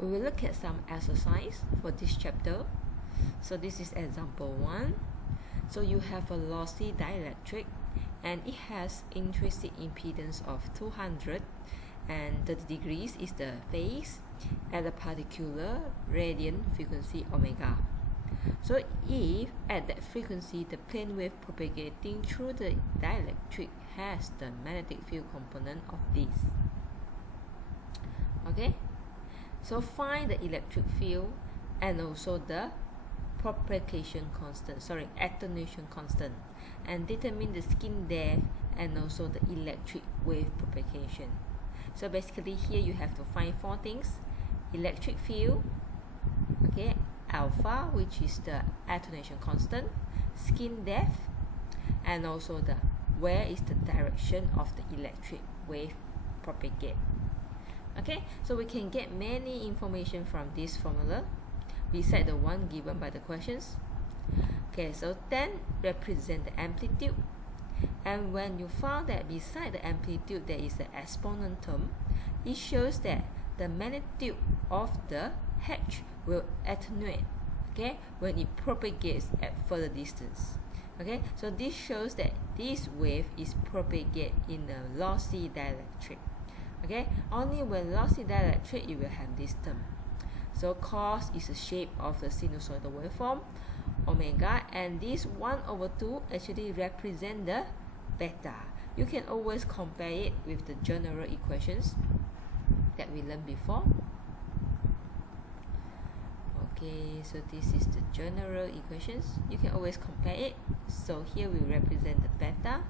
We will look at some exercise for this chapter. So this is example 1. So you have a lossy dielectric and it has intrinsic impedance of 200 and 30 degrees is the phase at a particular radiant frequency omega. So if at that frequency the plane wave propagating through the dielectric has the magnetic field component of this. Okay, so find the electric field and also the attenuation constant, and determine the skin depth and also the electric wave propagation. So basically here you have to find 4 things: electric field, okay, alpha, which is the attenuation constant, skin depth, and also where is the direction of the electric wave propagate. Okay, so we can get many information from this formula beside the one given by the questions. Okay, so 10 represent the amplitude, and when you found that beside the amplitude there is an exponent term, it shows that the magnitude of the H will attenuate, okay, when it propagates at further distance. Okay, so this shows that this wave is propagated in a lossy dielectric. Okay, only when lossy dielectric you will have this term. So cos is the shape of the sinusoidal waveform, omega, and this 1/2 actually represent the beta. You can always compare it with the general equations that we learned before. Okay, so this is the general equations. You can always compare it. So here we represent the beta.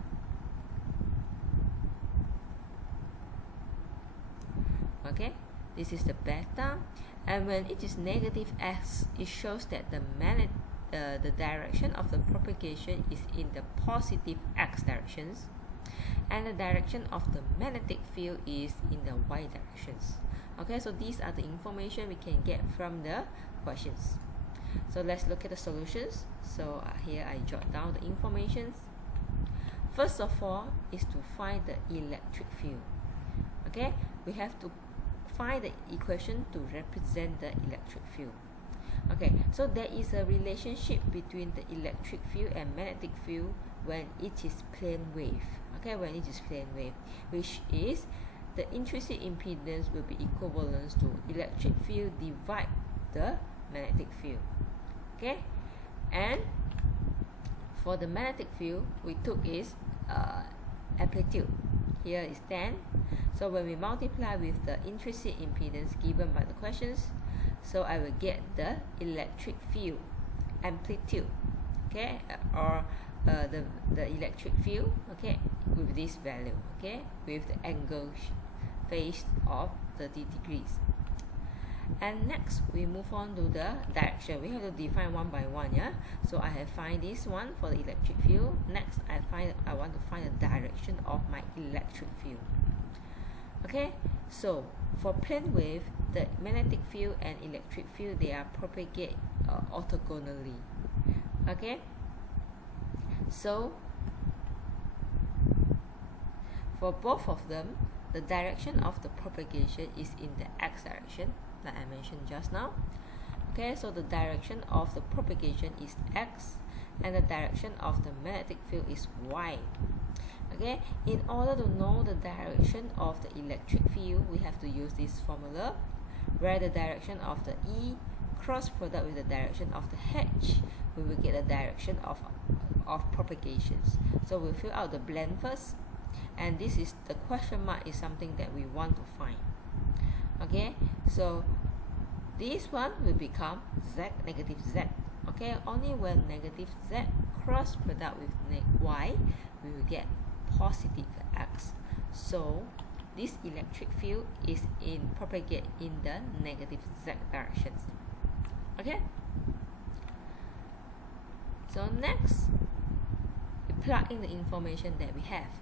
Okay, this is the beta, and when it is negative x, it shows that the direction of the propagation is in the positive x directions, and the direction of the magnetic field is in the y directions. Okay, so these are the information we can get from the questions. So let's look at the solutions. So here I jot down the information. First of all is to find the electric field. Okay, we have to find the equation to represent the electric field. Okay, so there is a relationship between the electric field and magnetic field when it is plane wave. Okay, when it is plane wave, which is the intrinsic impedance will be equivalent to electric field divide the magnetic field. Okay, and for the magnetic field we took is amplitude. Here is 10. So when we multiply with the intrinsic impedance given by the questions, so I will get the electric field amplitude, okay, or the electric field, okay, with this value, okay, with the angle phase of 30 degrees. And next we move on to the direction. We have to define one by one, yeah. So I have find this one for the electric field. Next I want to find the direction of my electric field. Okay, so for plane wave, the magnetic field and electric field, they are propagate orthogonally. Okay, so for both of them, the direction of the propagation is in the x direction, like I mentioned just now. Okay, so the direction of the propagation is x, and the direction of the magnetic field is y. Okay, in order to know the direction of the electric field, we have to use this formula, where the direction of the E cross product with the direction of the H, we will get the direction of propagations. So we'll fill out the blank first, and this is the question mark is something that we want to find. Okay, so this one will become z, negative z. Okay, only when negative z cross product with y, we will get positive x. So this electric field is propagate in the negative z directions. Okay, so next we plug in the information that we have.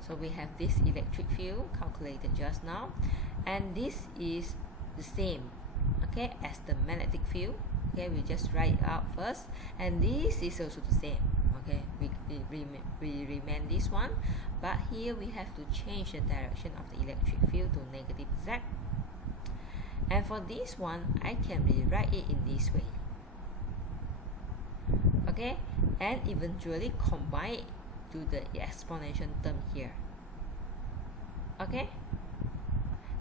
So we have this electric field calculated just now, and this is the same, okay, as the magnetic field. Okay, we just write it out first, and this is also the same. Okay, we remain this one, but here we have to change the direction of the electric field to negative z, And for this one, I can rewrite it in this way. Okay, and eventually combine it to the exponential term here. Okay,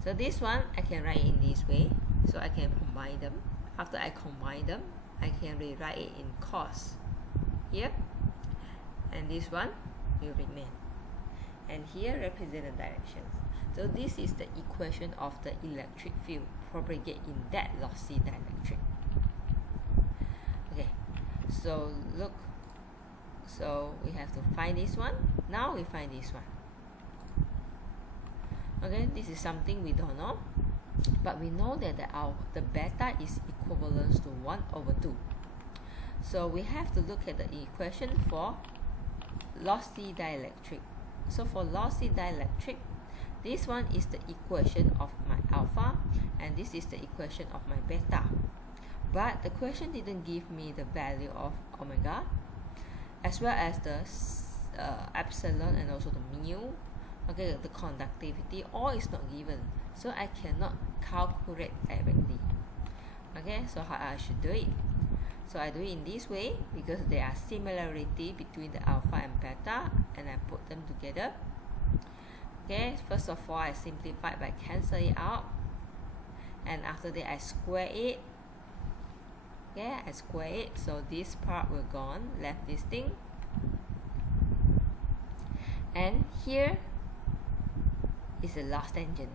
so this one I can write in this way, so I can combine them. After I combine them, I can rewrite it in cos here, and this one will remain, and here represent the directions. So this is the equation of the electric field propagate in that lossy dielectric. Okay, so look, so we have to find this one. Now we find this one. Okay, this is something we don't know, but we know that the beta is equivalent to 1/2. So we have to look at the equation for lossy dielectric. So for lossy dielectric, this one is the equation of my alpha, and this is the equation of my beta. But the question didn't give me the value of omega, as well as the epsilon and also the mu. Okay, the conductivity, all is not given, so I cannot calculate directly. Okay, so how I should do it? So I do it in this way because there are similarity between the alpha and beta, and I put them together. Okay, first of all I simplify by cancel it out, and after that I square it. Okay, I square it, so this part will gone, left this thing, and here is the loss tangent.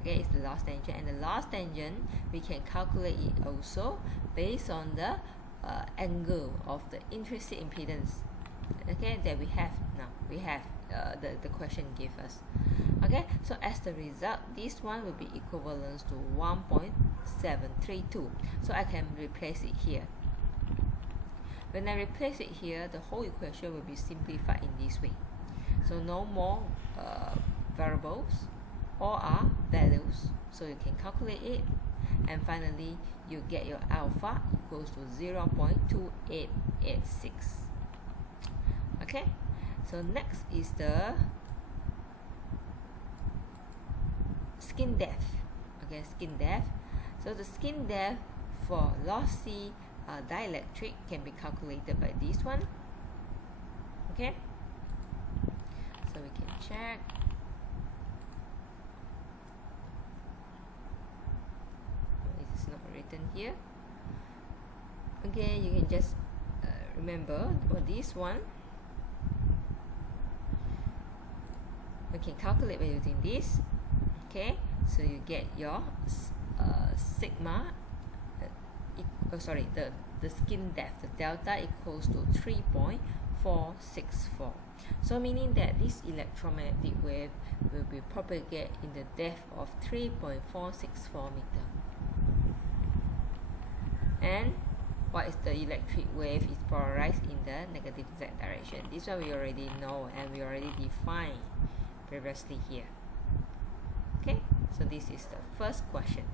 Okay, it's the loss tangent, and the loss tangent we can calculate it also based on the angle of the intrinsic impedance. Okay, that we have now. We have the question give us. Okay, so as the result, this one will be equivalent to 1.732. So I can replace it here. When I replace it here, the whole equation will be simplified in this way. So no more variables, all are values, so you can calculate it, and finally you get your alpha equals to 0.2886. Okay, so next is the skin depth. Okay, skin depth. So the skin depth for lossy dielectric can be calculated by this one. Okay, so we can check. It's not written here. Okay, you can just remember for this one, we can calculate by using this. Okay, so you get your sigma, the skin depth, the delta equals to 3.464. So meaning that this electromagnetic wave will be propagated in the depth of 3.464 meter. And what is the electric wave is polarized in the negative z direction. This one we already know, and we already defined previously here. Okay, so this is the first question.